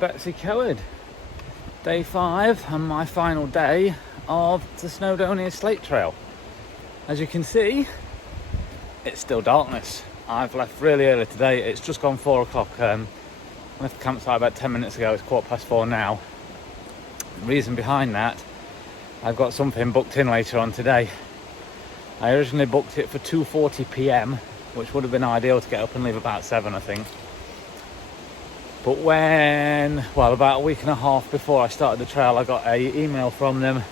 Betws-y-Coed, day 5 and my final day of the Snowdonia Slate Trail. As you can see, it's still darkness. I've left really early today. It's just gone 4 o'clock. I left the campsite about 10 minutes ago. It's 4:15 now. The reason behind that, I've got something booked in later on today. I originally booked it for 2:40 p.m, which would have been ideal to get up and leave about 7, I think. But about a week and a half before I started the trail, I got an email from them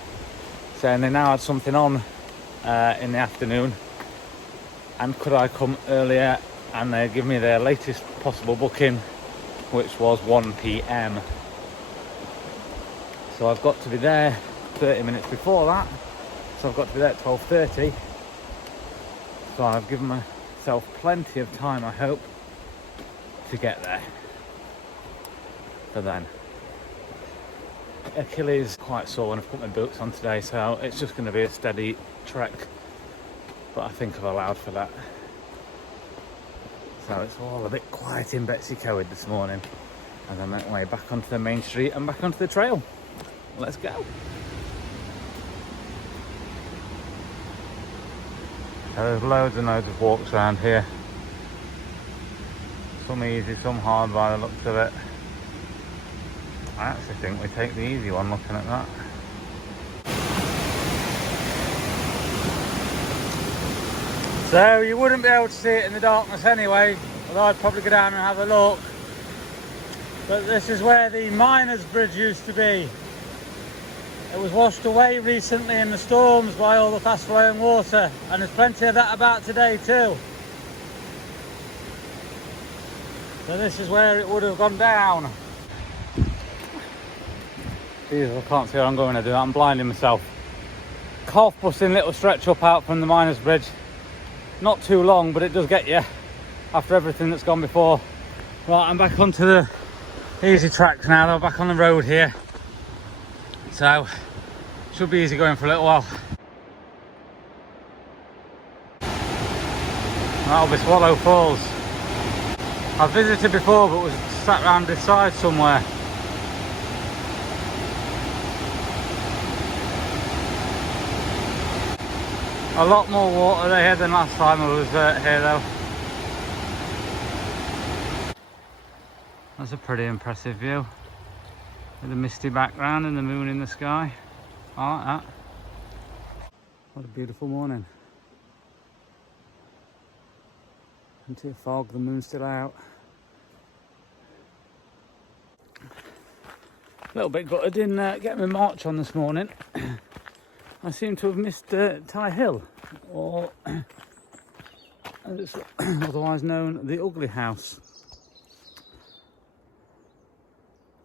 saying they now had something on in the afternoon, and could I come earlier, and they give me their latest possible booking, which was 1 p.m. So I've got to be there 30 minutes before that, so I've got to be there at 12:30. So I've given myself plenty of time, I hope, to get there for then. Achilles quite sore when I've put my boots on today, so it's just going to be a steady trek, but I think I've allowed for that. So it's all a bit quiet in Betws-y-Coed this morning as I make my way back onto the main street and back onto the trail. Let's go. So there's loads and loads of walks around here. Some easy, some hard by the looks of it. I actually think we take the easy one looking at that. So you wouldn't be able to see it in the darkness anyway, although I'd probably go down and have a look. But this is where the miners' bridge used to be. It was washed away recently in the storms by all the fast flowing water, and there's plenty of that about today too. So this is where it would have gone down. Jesus, I can't see where I'm going to do that. I'm blinding myself. Half busting little stretch up out from the miners' bridge. Not too long, but it does get you after everything that's gone before. Right, I'm back onto the easy tracks now. They're back on the road here. So, should be easy going for a little while. That'll be Swallow Falls. I've visited before, but was sat around this side somewhere. A lot more water here than last time I was here though. That's a pretty impressive view, with a misty background and the moon in the sky. I like that. What a beautiful morning. Plenty of fog, the moon's still out. A little bit gutted in getting my march on this morning. I seem to have missed Ty Hill, or as it's otherwise known, the Ugly House.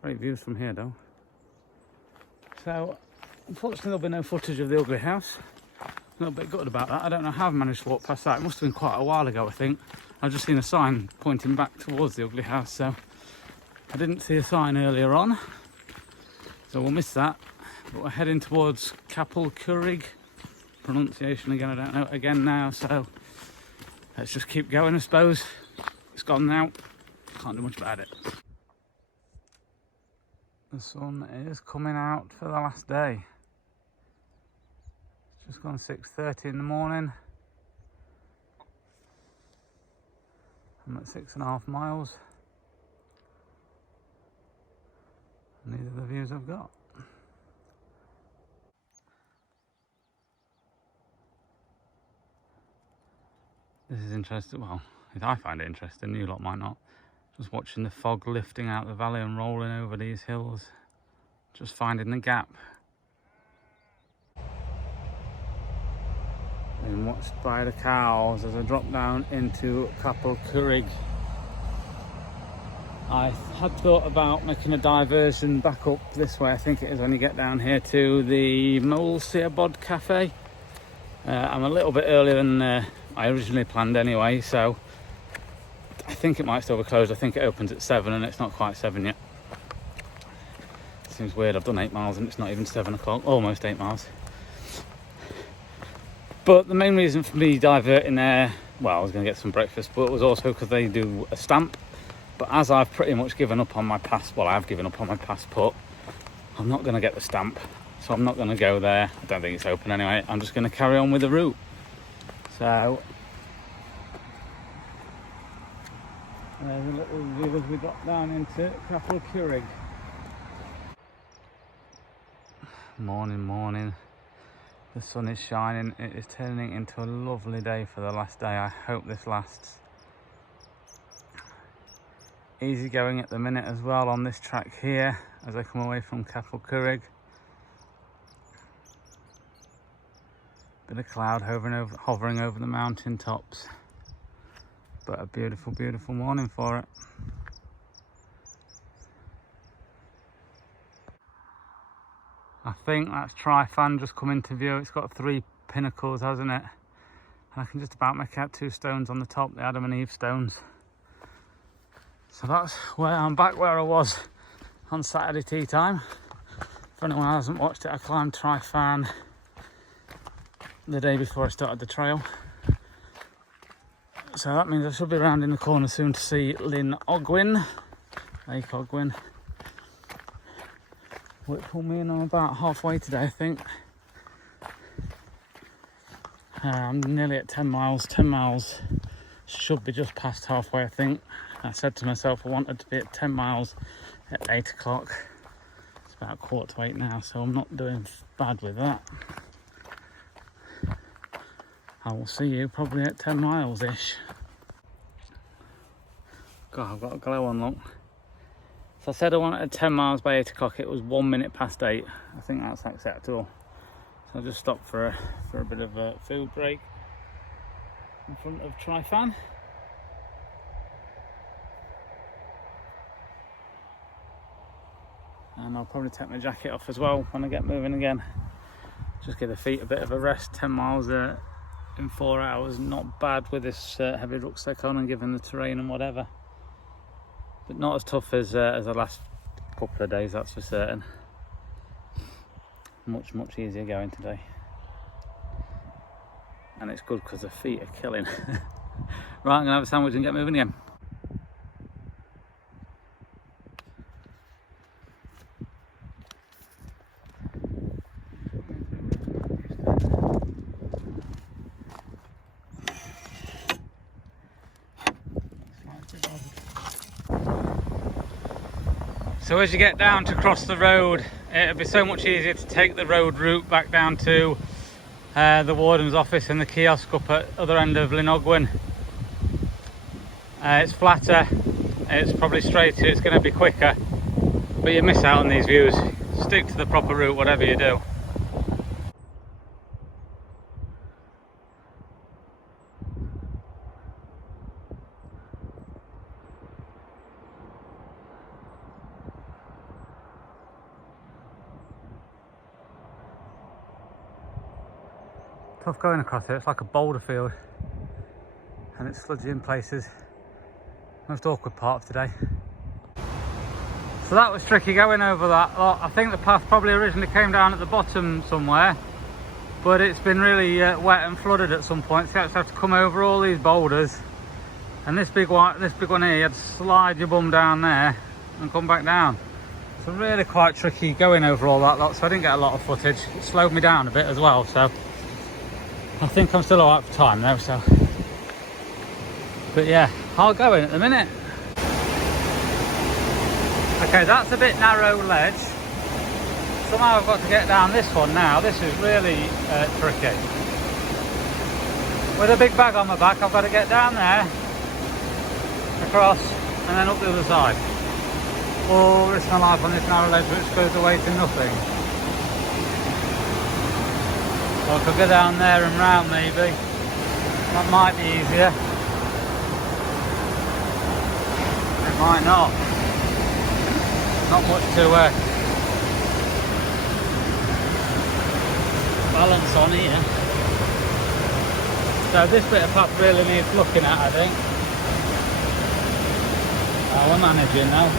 Great views from here though. So unfortunately there'll be no footage of the Ugly House. A little bit gutted about that. I don't know how I've managed to walk past that. It must have been quite a while ago, I think. I've just seen a sign pointing back towards the Ugly House, so I didn't see a sign earlier on, so we'll miss that. But we're heading towards Capel Curig. Pronunciation again, I don't know again now, so let's just keep going, I suppose. It's gone now, can't do much about it. The sun is coming out for the last day. It's just gone 6:30 in the morning. I'm at 6.5 miles. And these are the views I've got. This is interesting. Well, I find it interesting, you lot might not. Just watching the fog lifting out the valley and rolling over these hills. Just finding the gap. Being watched by the cows as I drop down into Capel Curig. I had thought about making a diversion back up this way, I think it is, when you get down here to the Betws-y-Coed cafe. I'm a little bit earlier than I originally planned anyway, so I think it might still be closed. I think it opens at 7 and it's not quite 7 yet. Seems weird, I've done 8 miles and it's not even 7 o'clock, almost 8 miles. But the main reason for me diverting there, well, I was going to get some breakfast, but it was also because they do a stamp But as I've pretty much given up on my passport, well, I've given up on my passport, I'm not going to get the stamp, so I'm not going to go there. I don't think it's open anyway. I'm just going to carry on with the route. So there's a little view as we drop down into Capel Curig. Morning. The sun is shining. It is turning into a lovely day for the last day. I hope this lasts. Easy going at the minute as well on this track here as I come away from Capel Curig. Bit of cloud hovering over the mountain tops, but a beautiful morning for it. I think that's Tryfan just come into view. It's got 3 pinnacles, hasn't it? And I can just about make out 2 stones on the top, the Adam and Eve stones. So that's where I'm back where I was on Saturday tea time. For anyone who hasn't watched it, I climbed Tryfan the day before I started the trail. So that means I should be round in the corner soon to see Lake Ogwyn, which will mean I'm about halfway today, I think. I'm nearly at 10 miles. 10 miles should be just past halfway, I think. I said to myself I wanted to be at 10 miles at 8 o'clock. It's about 7:45 now, so I'm not doing bad with that. I will see you probably at 10 miles-ish. God, I've got a glow on, look. So I said I wanted 10 miles by 8 o'clock. It was 1 minute past 8. I think that's acceptable. So I'll just stop for a bit of a food break in front of Tryfan. And I'll probably take my jacket off as well when I get moving again. Just give the feet a bit of a rest. 10 miles in 4 hours, not bad with this heavy rucksack on and given the terrain and whatever. But not as tough as the last couple of days, that's for certain. Much easier going today. And it's good because the feet are killing. Right, I'm going to have a sandwich and get moving again. So as you get down to cross the road, it'll be so much easier to take the road route back down to the warden's office and the kiosk up at the other end of Lake Ogwyn. It's flatter, it's probably straighter, it's going to be quicker, but you miss out on these views. Stick to the proper route whatever you do. Tough going across it, it's like a boulder field and it's sludgy in places. Most awkward part of today. So that was tricky going over that lot. I think the path probably originally came down at the bottom somewhere, but it's been really wet and flooded at some point, so you actually have to come over all these boulders. And this big one here, you had to slide your bum down there and come back down. So really quite tricky going over all that lot, so I didn't get a lot of footage. It slowed me down a bit as well, so I think I'm still alright for time though, so. But yeah, hard going at the minute. Okay, that's a bit narrow ledge. Somehow I've got to get down this one now. This is really tricky. With a big bag on my back, I've got to get down there, across, and then up the other side. Or risk my life on this narrow ledge which goes away to nothing. So I could go down there and round maybe. That might be easier. It might not. Not much to balance on here. So this bit of path really needs looking at, I think. We're managing now.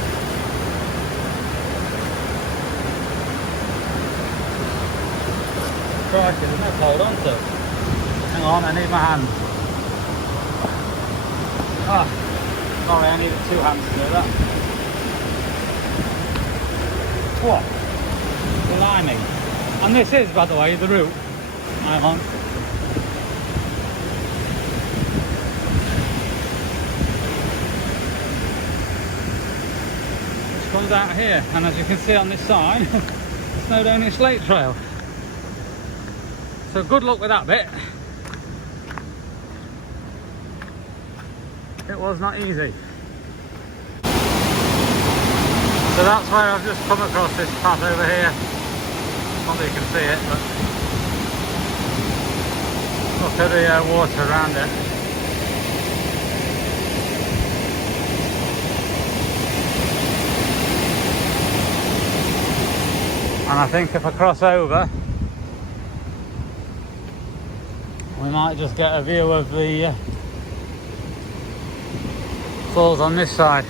Crikey, there's no hold on to. Hang on, I need my hand. Ah. Sorry, I needed two hands to do that. What? Blimey. And this is, by the way, the route I'm on. Which comes out here, and as you can see on this sign, Snowdonia Slate Trail. So good luck with that bit. It was not easy. So that's where I've just come across this path over here. Not that you can see it, but look at the water around it. And I think if I cross over, we might just get a view of the falls on this side.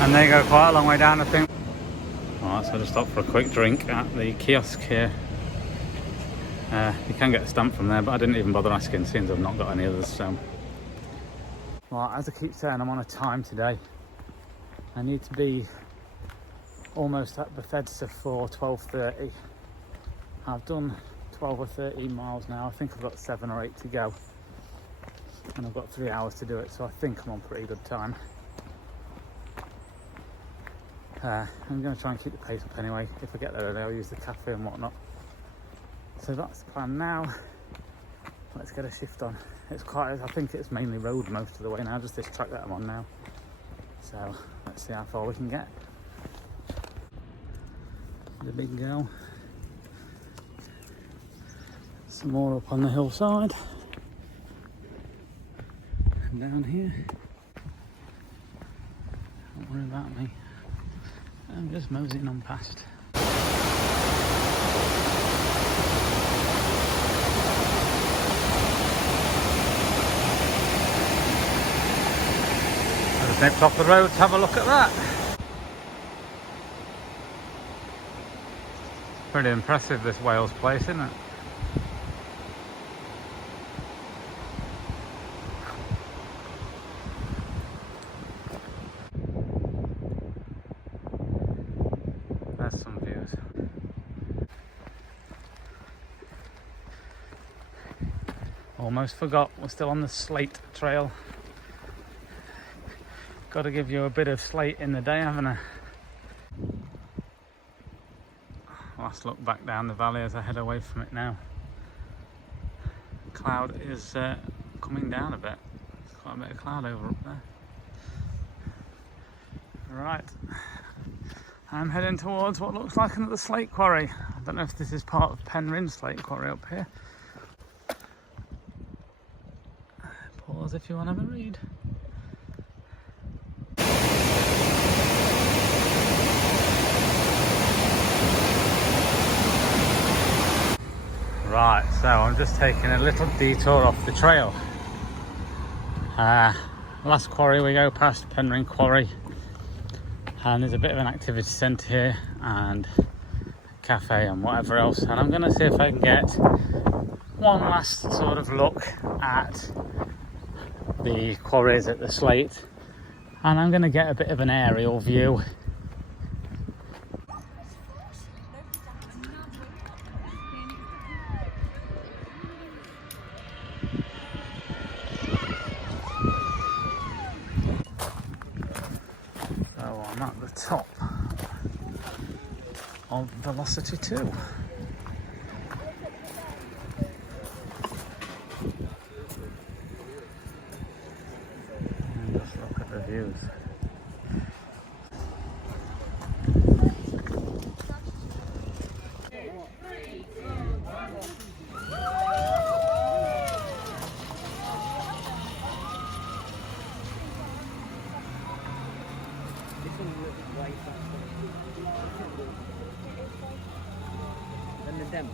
And they go quite a long way down, I think. Alright, so I just stopped for a quick drink at the kiosk here. You can get a stamp from there, but I didn't even bother asking, since I've not got any others. So, well, as I keep saying, I'm on a time today. I need to be almost at Bethesda for 12:30. I've done 12 or 13 miles now. I think I've got 7 or 8 to go, and I've got 3 hours to do it, so I think I'm on pretty good time. I'm going to try and keep the pace up anyway. If I get there early, I'll use the cafe and whatnot. So that's the plan now. Let's get a shift on. It's quite, I think it's mainly road most of the way now, just this track that I'm on now. So let's see how far we can get. The big girl. Some more up on the hillside. And down here. Don't worry about me. I'm just moseying on past. I just nipped off the road to have a look at that. Pretty impressive, this Wales place, isn't it? There's some views. Almost forgot, we're still on the Slate Trail. Got to give you a bit of slate in the day, haven't I? Last look back down the valley as I head away from it now. Cloud is coming down a bit. There's quite a bit of cloud over up there. Right, I'm heading towards what looks like another slate quarry. I don't know if this is part of Penrhyn Slate Quarry up here. Pause if you want to have a read. Right, so I'm just taking a little detour off the trail. Last quarry we go past, Penrhyn Quarry, and there's a bit of an activity centre here and cafe and whatever else, and I'm going to see if I can get one last sort of look at the quarries at the Slate, and I'm going to get a bit of an aerial view. I'm at the top of Velocity 2. And just look at the views. Then the demo.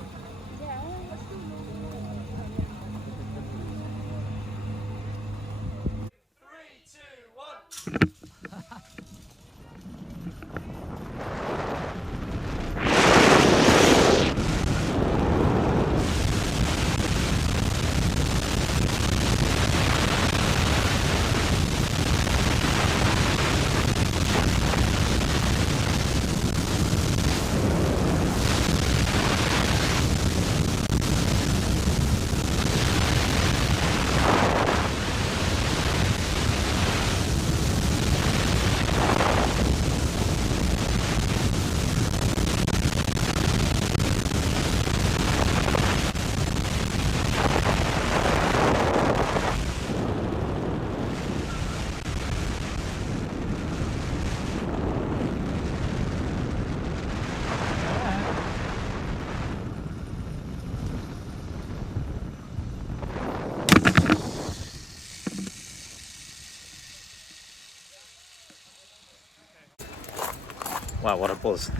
Wow, what a buzz.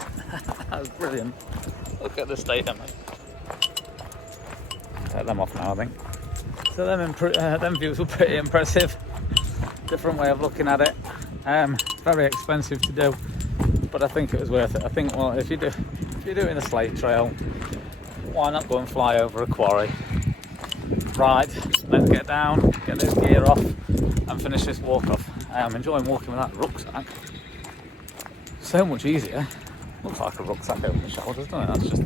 That was brilliant. Look at the state of them. Take them off now, I think. So them views were pretty impressive. Different way of looking at it. Very expensive to do, but I think it was worth it. I think, well, if you're doing the Slate Trail, why not go and fly over a quarry? Right, let's get down, get this gear off, and finish this walk off. I'm enjoying walking with that rucksack. So much easier. Looks like a rucksack over the shoulders, doesn't it? That's just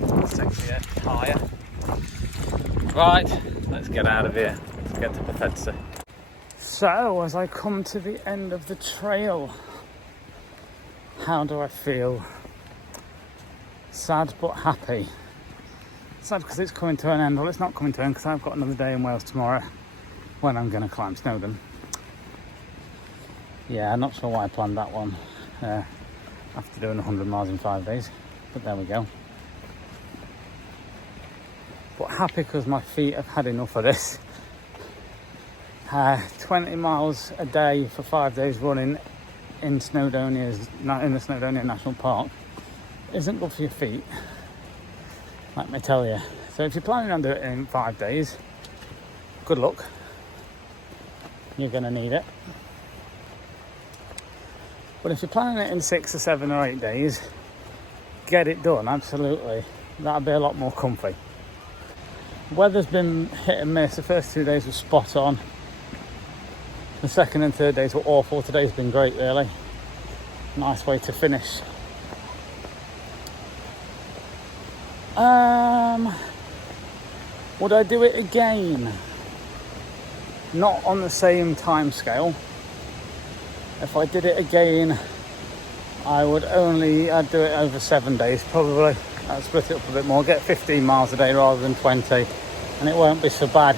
the sexy attire. Right, let's get out of here. Let's get to Bethesda. So, as I come to the end of the trail, how do I feel? Sad but happy. Sad because it's coming to an end. Well, it's not coming to an end because I've got another day in Wales tomorrow when I'm going to climb Snowdon. Yeah, I'm not sure why I planned that one after doing 100 miles in 5 days, but there we go. But happy because my feet have had enough of this. 20 miles a day for 5 days running in the Snowdonia National Park isn't good for your feet, let me tell you. So if you're planning on doing it in 5 days, good luck. You're going to need it. But if you're planning it in 6 or 7 or 8 days, get it done, absolutely. That'll be a lot more comfy. Weather's been hit and miss. The first 2 days were spot on. The second and third days were awful. Today's been great, really. Nice way to finish. Would I do it again? Not on the same time scale. If I did it again, I'd do it over 7 days probably. I'd split it up a bit more, get 15 miles a day rather than 20, and it won't be so bad.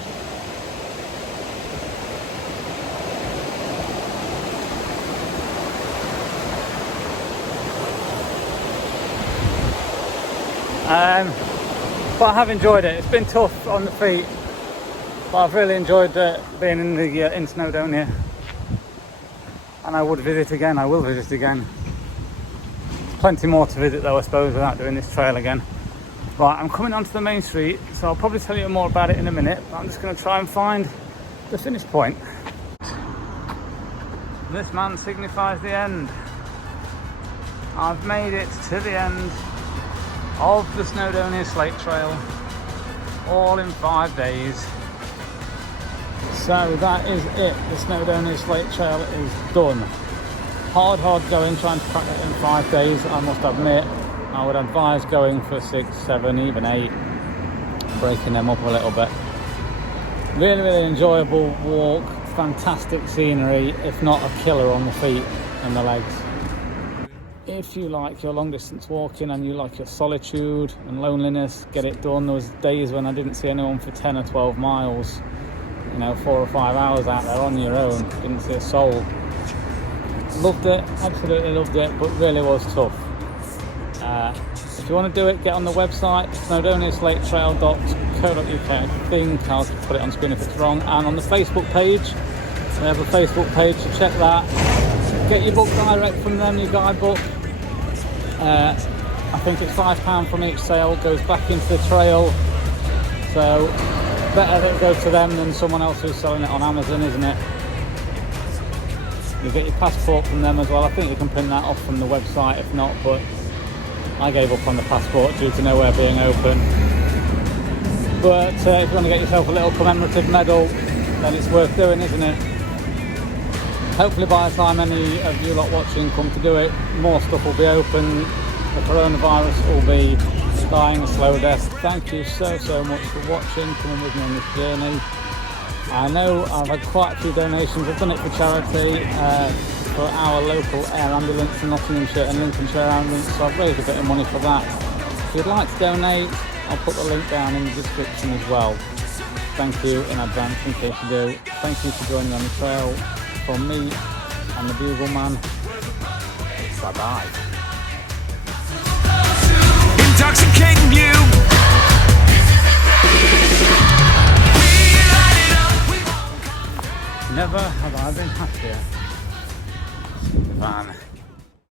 But I have enjoyed it. It's been tough on the feet, but I've really enjoyed being in Snowdonia, and I would visit again. I will visit again. There's plenty more to visit though, I suppose, without doing this trail again. Right, I'm coming onto the main street, so I'll probably tell you more about it in a minute, but I'm just going to try and find the finish point. This man signifies the end. I've made it to the end of the Snowdonia Slate Trail, all in 5 days. So that is it. The Snowdonia Slate Trail is done. Hard going, trying to crack it in 5 days, I must admit. I would advise going for 6, 7, even 8, breaking them up a little bit. Really enjoyable walk, fantastic scenery, if not a killer on the feet and the legs. If you like your long distance walking and you like your solitude and loneliness, get it done. There was days when I didn't see anyone for 10 or 12 miles, 4 or 5 hours out there on your own, didn't see a soul. Loved it, absolutely loved it, but really was tough. If you want to do it, get on the website, snowdoniaslatetrail.co.uk. I think I'll put it on screen if it's wrong. And on the Facebook page, we have a Facebook page, so check that. Get your book direct from them, your guidebook. I think it's £5 from each sale, goes back into the trail. So better that it goes to them than someone else who's selling it on Amazon, isn't it? You get your passport from them as well. I think you can print that off from the website if not, but I gave up on the passport due to nowhere being open. But if you want to get yourself a little commemorative medal, then it's worth doing, isn't it? Hopefully by the time any of you lot watching come to do it, more stuff will be open. The coronavirus will be dying a slow death. Thank you so much for watching, coming with me on this journey. I know I've had quite a few donations. I've done it for charity, for our local air ambulance in Nottinghamshire and Lincolnshire ambulance, so I've raised a bit of money for that. If you'd like to donate, I'll put the link down in the description as well. Thank you in advance in case you do. Thank you for joining on the trail. From me and the Bugle Man, bye bye. Intoxicating you. Never have I been happier. Man.